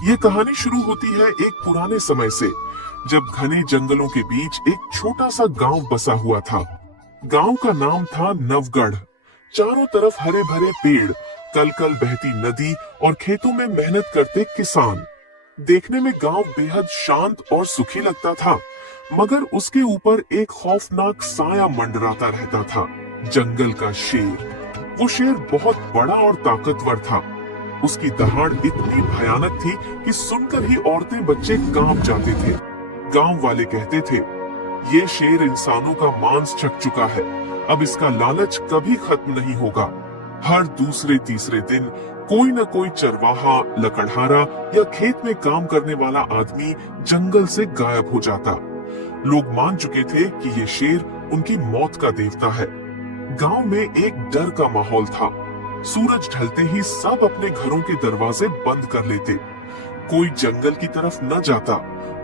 ये कहानी शुरू होती है एक पुराने समय से, जब घने जंगलों के बीच एक छोटा सा गांव बसा हुआ था। गांव का नाम था नवगढ़। चारों तरफ हरे भरे पेड़, कल कल बहती नदी और खेतों में मेहनत करते किसान। देखने में गांव बेहद शांत और सुखी लगता था, मगर उसके ऊपर एक खौफनाक साया मंडराता रहता था, जंगल का शेर। वो शेर बहुत बड़ा और ताकतवर था। उसकी दहाड़ इतनी भयानक थी कि सुनकर ही औरतें बच्चे कांप जाते थे। गांव वाले कहते थे, ये शेर इंसानों का मांस छक चुका है, अब इसका लालच कभी खत्म नहीं होगा। हर दूसरे तीसरे दिन कोई न कोई चरवाहा, लकड़हारा या खेत में काम करने वाला आदमी जंगल से गायब हो जाता। लोग मान चुके थे कि ये शेर उनकी मौत का देवता है। गांव में एक डर का माहौल था। सूरज ढलते ही सब अपने घरों के दरवाजे बंद कर लेते। कोई जंगल की तरफ न जाता,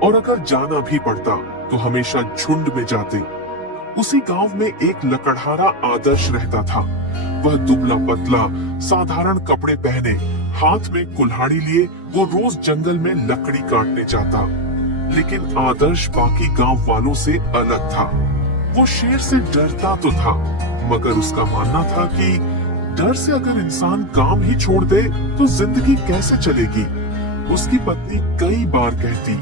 और अगर जाना भी पड़ता तो हमेशा झुंड में जाते। उसी गांव में एक लकड़हारा आदर्श रहता था। वह दुबला पतला, साधारण कपड़े पहने, हाथ में कुल्हाड़ी लिए वो रोज जंगल में लकड़ी काटने जाता। लेकिन आदर्श बाकी गांव वालों से अलग था। वो शेर से डरता तो था, मगर उसका मानना था कि डर से अगर इंसान काम ही छोड़ दे तो जिंदगी कैसे चलेगी। उसकी पत्नी कई बार कहती,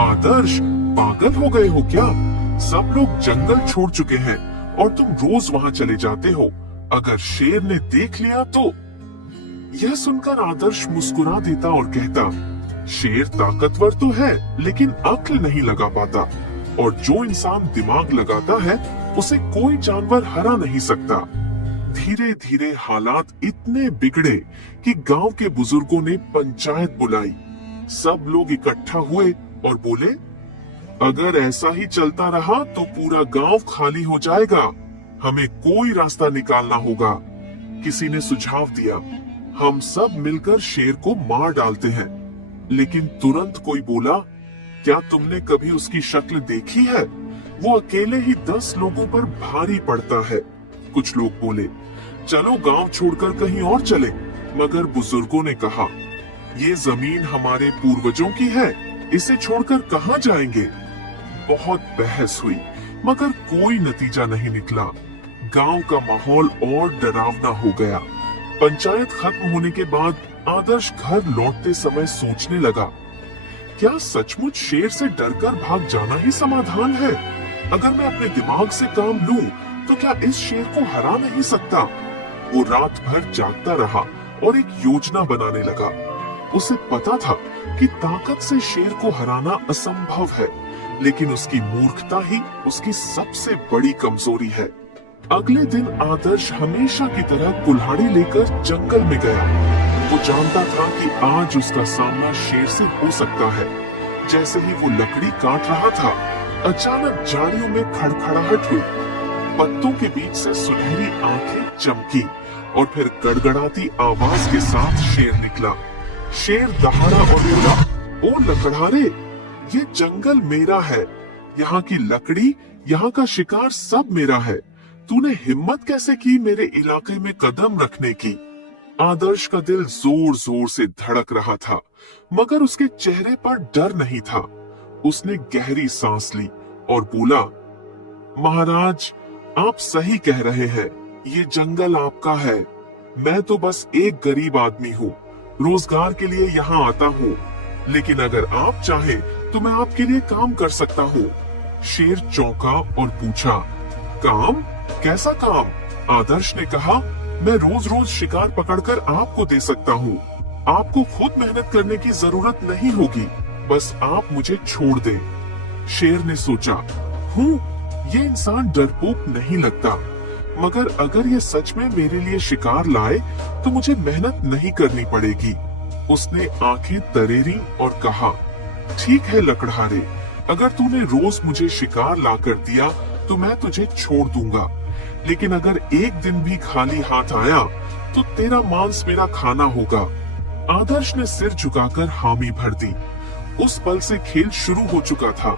आदर्श, पागल हो गए हो क्या? सब लोग जंगल छोड़ चुके हैं और तुम रोज वहां चले जाते हो। अगर शेर ने देख लिया तो? यह सुनकर आदर्श मुस्कुरा देता और कहता, शेर ताकतवर तो है, लेकिन अक्ल नहीं लगा पाता, और जो इंसान दिमाग लगाता है उसे कोई जानवर हरा नहीं सकता। धीरे धीरे हालात इतने बिगड़े कि गांव के बुजुर्गों ने पंचायत बुलाई। सब लोग इकट्ठा हुए और बोले, अगर ऐसा ही चलता रहा तो पूरा गांव खाली हो जाएगा। हमें कोई रास्ता निकालना होगा। किसी ने सुझाव दिया, हम सब मिलकर शेर को मार डालते हैं। लेकिन तुरंत कोई बोला, क्या तुमने कभी उसकी शक्ल देखी है? वो अकेले ही 10 लोगों पर भारी पड़ता है। कुछ लोग बोले, चलो गांव छोड़कर कहीं और चले। मगर बुजुर्गों ने कहा, ये जमीन हमारे पूर्वजों की है, इसे छोड़कर कहां जाएंगे? बहुत बहस हुई, मगर कोई नतीजा नहीं निकला। गांव का माहौल और डरावना हो गया। पंचायत खत्म होने के बाद आदर्श घर लौटते समय सोचने लगा, क्या सचमुच शेर से डरकर भाग जाना ही समाधान है? अगर मैं अपने दिमाग से काम लूं, तो क्या इस शेर को हरा नहीं सकता? वो रात भर जागता रहा और एक योजना बनाने लगा। उसे पता था कि ताकत से शेर को हराना असंभव है, लेकिन उसकी मूर्खता ही उसकी सबसे बड़ी कमजोरी है। अगले दिन आदर्श हमेशा की तरह कुल्हाड़ी लेकर जंगल में गया। वो जानता था कि आज उसका सामना शेर से हो सकता है। जैसे ही वो लकड़ी काट रहा था, अचानक झाड़ियों में खड़खड़ाहट हुई। पत्तों के बीच से सुनहरी आंखें चमकी और फिर गड़गड़ाती आवाज के साथ शेर निकला। शेर दहाड़ा और बोला, ओ लकड़हारे, ये जंगल मेरा है। यहाँ की लकड़ी, यहाँ का शिकार सब मेरा है। तूने हिम्मत कैसे की मेरे इलाके में कदम रखने की? आदर्श का दिल जोर जोर से धड़क रहा था, मगर उसके चेहरे पर डर नहीं था। उसने गहरी सांस ली और बोला, महाराज, आप सही कह रहे हैं, ये जंगल आपका है। मैं तो बस एक गरीब आदमी हूँ, रोजगार के लिए यहाँ आता हूँ। लेकिन अगर आप चाहें तो मैं आपके लिए काम कर सकता हूँ। शेर चौंका और पूछा, काम? कैसा काम? आदर्श ने कहा, मैं रोज रोज शिकार पकड़कर आपको दे सकता हूँ। आपको खुद मेहनत करने की जरूरत नहीं होगी, बस आप मुझे छोड़ दें। शेर ने सोचा, ये इंसान डरपोक नहीं लगता, मगर अगर ये सच में मेरे लिए शिकार लाए तो मुझे मेहनत नहीं करनी पड़ेगी। उसने आंखें तरेरी और कहा, ठीक है लकड़हारे, अगर तूने रोज मुझे शिकार ला कर दिया तो मैं तुझे छोड़ दूंगा। लेकिन अगर एक दिन भी खाली हाथ आया तो तेरा मांस मेरा खाना होगा। आदर्श ने सिर झुकाकर हामी भर दी। उस पल से खेल शुरू हो चुका था।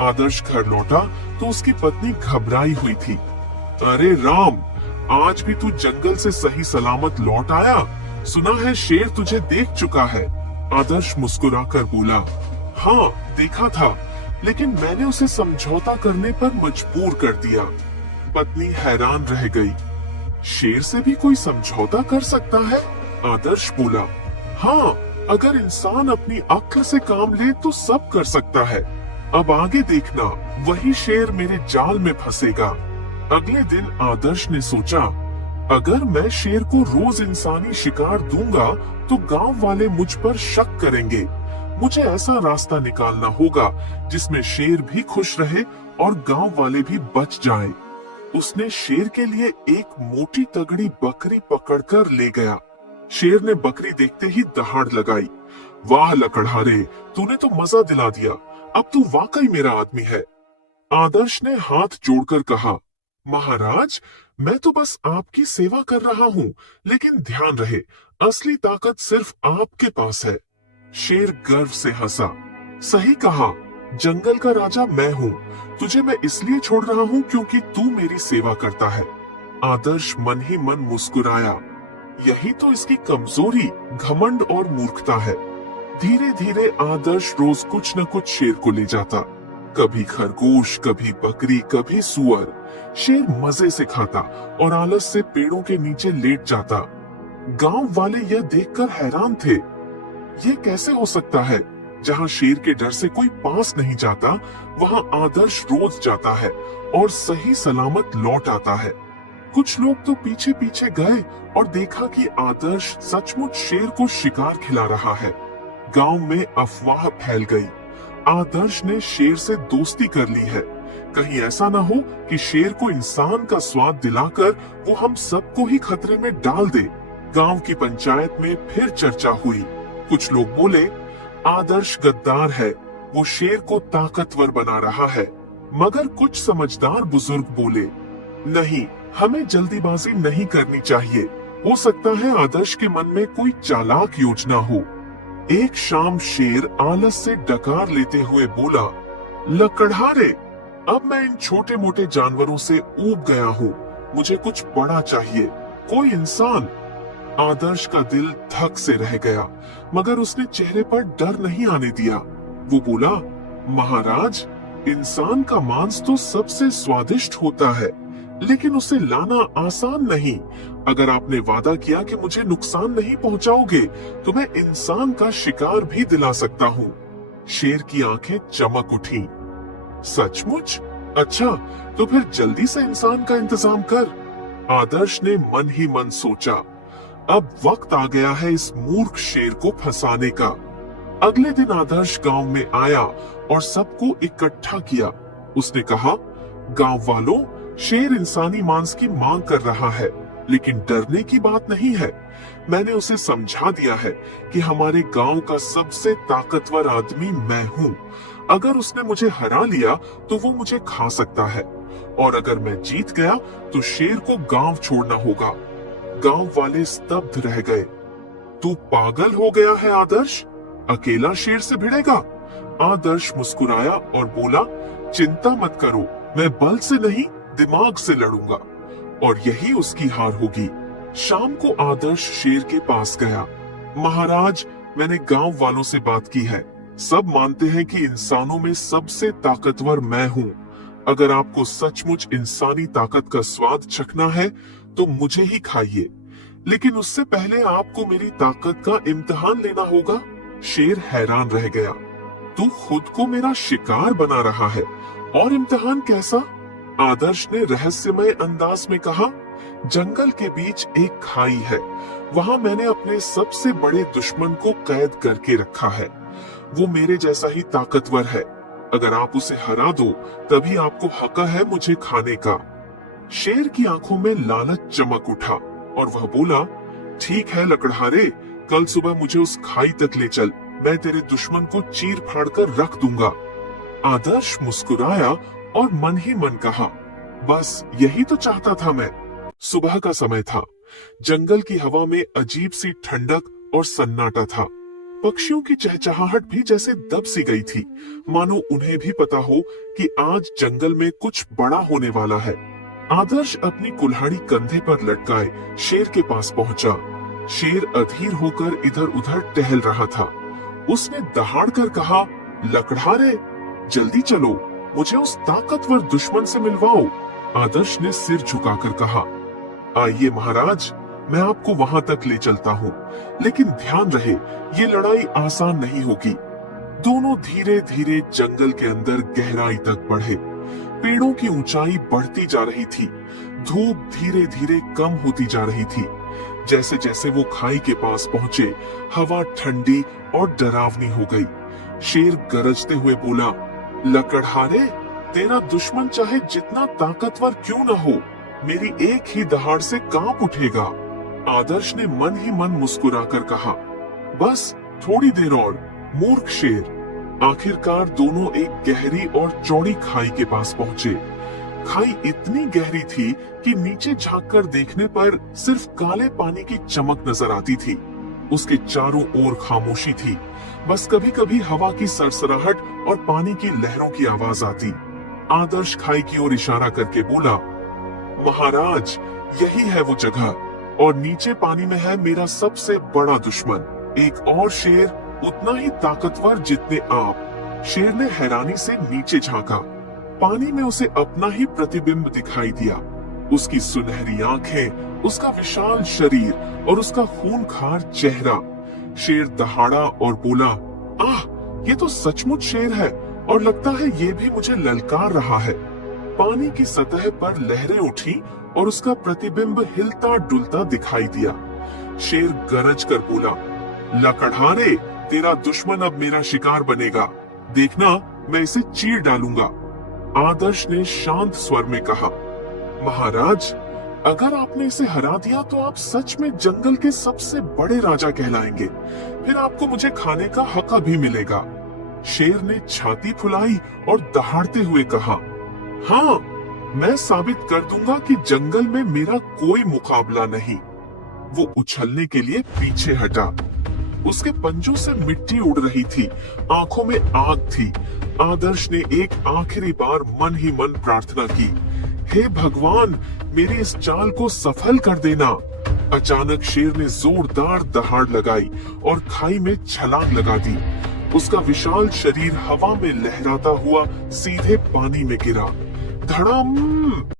आदर्श घर लौटा तो उसकी पत्नी घबराई हुई थी। अरे राम, आज भी तू जंगल से सही सलामत लौट आया? सुना है शेर तुझे देख चुका है। आदर्श मुस्कुराकर बोला, हाँ देखा था, लेकिन मैंने उसे समझौता करने पर मजबूर कर दिया। पत्नी हैरान रह गई। शेर से भी कोई समझौता कर सकता है? आदर्श बोला, हाँ, अगर इंसान अपनी अक्ल से काम ले तो सब कर सकता है। अब आगे देखना, वही शेर मेरे जाल में फंसेगा। अगले दिन आदर्श ने सोचा, अगर मैं शेर को रोज इंसानी शिकार दूंगा तो गांव वाले मुझ पर शक करेंगे। मुझे ऐसा रास्ता निकालना होगा जिसमें शेर भी खुश रहे और गांव वाले भी बच जाएं। उसने शेर के लिए एक मोटी तगड़ी बकरी पकड़कर ले गया। शेर ने बकरी देखते ही दहाड़ लगाई। वाह लकड़हारे, तूने तो मजा दिला दिया, अब तू वाकई मेरा आदमी है। आदर्श ने हाथ जोड़कर कहा, महाराज, मैं तो बस आपकी सेवा कर रहा हूँ, लेकिन ध्यान रहे, असली ताकत सिर्फ आपके पास है। शेर गर्व से हंसा, सही कहा, जंगल का राजा मैं हूँ। तुझे मैं इसलिए छोड़ रहा हूँ क्योंकि तू मेरी सेवा करता है। आदर्श मन ही मन मुस्कुराया। यही तो इसकी कमजोरी, घमंड और मूर्खता है। धीरे धीरे आदर्श रोज कुछ न कुछ शेर को ले जाता। कभी खरगोश, कभी बकरी, कभी सुअर। शेर मजे से खाता और आलस से पेड़ों के नीचे लेट जाता। गांव वाले यह देखकर हैरान थे। ये कैसे हो सकता है? जहां शेर के डर से कोई पास नहीं जाता, वहां आदर्श रोज जाता है और सही सलामत लौट आता है। कुछ लोग तो पीछे पीछे गए और देखा कि आदर्श सचमुच शेर को शिकार खिला रहा है। गांव में अफवाह फैल गई। आदर्श ने शेर से दोस्ती कर ली है। कहीं ऐसा ना हो कि शेर को इंसान का स्वाद दिलाकर वो हम सबको ही खतरे में डाल दे। गांव की पंचायत में फिर चर्चा हुई। कुछ लोग बोले, आदर्श गद्दार है, वो शेर को ताकतवर बना रहा है। मगर कुछ समझदार बुजुर्ग बोले, नहीं, हमें जल्दीबाजी नहीं करनी चाहिए। हो सकता है आदर्श के मन में कोई चालाक योजना हो। एक शाम शेर आलस से डकार लेते हुए बोला, लकड़हारे, अब मैं इन छोटे मोटे जानवरों से ऊब गया हूँ। मुझे कुछ बड़ा चाहिए, कोई इंसान। आदर्श का दिल धक से रह गया, मगर उसने चेहरे पर डर नहीं आने दिया। वो बोला, महाराज, इंसान का मांस तो सबसे स्वादिष्ट होता है, लेकिन उसे लाना आसान नहीं। अगर आपने वादा किया कि मुझे नुकसान नहीं पहुंचाओगे, तो मैं इंसान का शिकार भी दिला सकता हूँ। शेर की आंखें चमक उठी। सचमुच? अच्छा, तो फिर जल्दी से इंसान का इंतजाम कर। आदर्श ने मन ही मन सोचा, अब वक्त आ गया है इस मूर्ख शेर को फंसाने का। अगले दिन आदर्श गांव में आया और सबको इकट्ठा किया। उसने कहा, गांव वालों, शेर इंसानी मांस की मांग कर रहा है, लेकिन डरने की बात नहीं है। मैंने उसे समझा दिया है कि हमारे गांव का सबसे ताकतवर आदमी मैं हूँ। अगर उसने मुझे हरा लिया तो वो मुझे खा सकता है, और अगर मैं जीत गया तो शेर को गांव छोड़ना होगा। गांव वाले स्तब्ध रह गए। तू पागल हो गया है आदर्श? अकेला शेर से भिड़ेगा? आदर्श मुस्कुराया और बोला, चिंता मत करो, मैं बल से नहीं, दिमाग से लड़ूंगा, और यही उसकी हार होगी। शाम को आदर्श शेर के पास गया। महाराज, मैंने गांव वालों से बात की है। सब मानते हैं कि इंसानों में सबसे ताकतवर मैं हूँ। अगर आपको सचमुच इंसानी ताकत का स्वाद चखना है तो मुझे ही खाइए, लेकिन उससे पहले आपको मेरी ताकत का इम्तिहान लेना होगा। शेर हैरान रह गया। तू खुद को मेरा शिकार बना रहा है, और इम्तिहान कैसा? आदर्श ने रहस्यमय अंदाज में कहा, जंगल के बीच एक खाई है, वहाँ मैंने अपने सबसे बड़े दुश्मन को कैद करके रखा है। वो मेरे जैसा ही ताकतवर है। अगर आप उसे हरा दो, तभी आपको हक है मुझे खाने का। शेर की आंखों में लालच चमक उठा और वह बोला, ठीक है लकड़हारे, कल सुबह मुझे उस खाई तक ले चल, मैं तेरे दुश्मन को चीर फाड़ कर रख दूंगा। आदर्श मुस्कुराया और मन ही मन कहा, बस यही तो चाहता था मैं। सुबह का समय था। जंगल की हवा में अजीब सी ठंडक और सन्नाटा था। पक्षियों की चहचहाहट भी जैसे दब सी गई थी, मानो उन्हें भी पता हो कि आज जंगल में कुछ बड़ा होने वाला है। आदर्श अपनी कुल्हाड़ी कंधे पर लटकाए शेर के पास पहुंचा। शेर अधीर होकर इधर उधर टहल रहा था। उसने दहाड़ कर कहा, लकड़हारे, जल्दी चलो, मुझे उस ताकतवर दुश्मन से मिलवाओ। आदर्श ने सिर झुकाकर कहा, आइए महाराज, मैं आपको वहां तक ले चलता हूँ, लेकिन ध्यान रहे ये लड़ाई आसान नहीं होगी। दोनों धीरे धीरे जंगल के अंदर गहराई तक बढ़े। पेड़ों की ऊंचाई बढ़ती जा रही थी, धूप धीरे धीरे कम होती जा रही थी। जैसे जैसे वो खाई के पास पहुंचे, हवा ठंडी और डरावनी हो गई। शेर गरजते हुए बोला, लकड़हारे, तेरा दुश्मन चाहे जितना ताकतवर क्यों न हो, मेरी एक ही दहाड़ से कांप उठेगा। आदर्श ने मन ही मन मुस्कुराकर कहा, बस थोड़ी देर और, मूर्ख शेर। आखिरकार दोनों एक गहरी और चौड़ी खाई के पास पहुंचे। खाई इतनी गहरी थी कि नीचे झांककर देखने पर सिर्फ काले पानी की चमक नजर आती थी। उसके चारों ओर खामोशी थी, बस कभी कभी हवा की सरसराहट और पानी की लहरों की आवाज आती। आदर्श खाई की ओर इशारा करके बोला, महाराज, यही है वो जगह, और नीचे पानी में है मेरा सबसे बड़ा दुश्मन, एक और शेर उतना ही ताकतवर जितने आप। शेर ने हैरानी से नीचे झांका। पानी में उसे अपना ही प्रतिबिंब दिखाई दिया। उसकी सुनहरी आंखें, उसका विशाल शरीर और उसका खूंखार चेहरा। शेर दहाड़ा और बोला, आह, ये तो सचमुच शेर है, और लगता है ये भी मुझे ललकार रहा है। पानी की सतह पर लहरें उठी और उसका प्रतिबिंब हिलता डुलता दिखाई दिया। शेर गरज कर बोला, लकड़हारे, तेरा दुश्मन अब मेरा शिकार बनेगा, देखना मैं इसे चीर डालूंगा। आदर्श ने शांत स्वर में कहा, महाराज, अगर आपने इसे हरा दिया तो आप सच में जंगल के सबसे बड़े राजा कहलाएंगे, फिर आपको मुझे खाने का हक भी मिलेगा। शेर ने छाती फुलाई और दहाड़ते हुए कहा, हाँ, मैं साबित कर दूंगा कि जंगल में मेरा कोई मुकाबला नहीं। वो उछलने के लिए पीछे हटा। उसके पंजों से मिट्टी उड़ रही थी, आंखों में आग थी। आदर्श ने एक आखिरी बार मन ही मन प्रार्थना की, हे भगवान, मेरी इस चाल को सफल कर देना। अचानक शेर ने जोरदार दहाड़ लगाई और खाई में छलांग लगा दी। उसका विशाल शरीर हवा में लहराता हुआ सीधे पानी में गिरा। धड़ाम!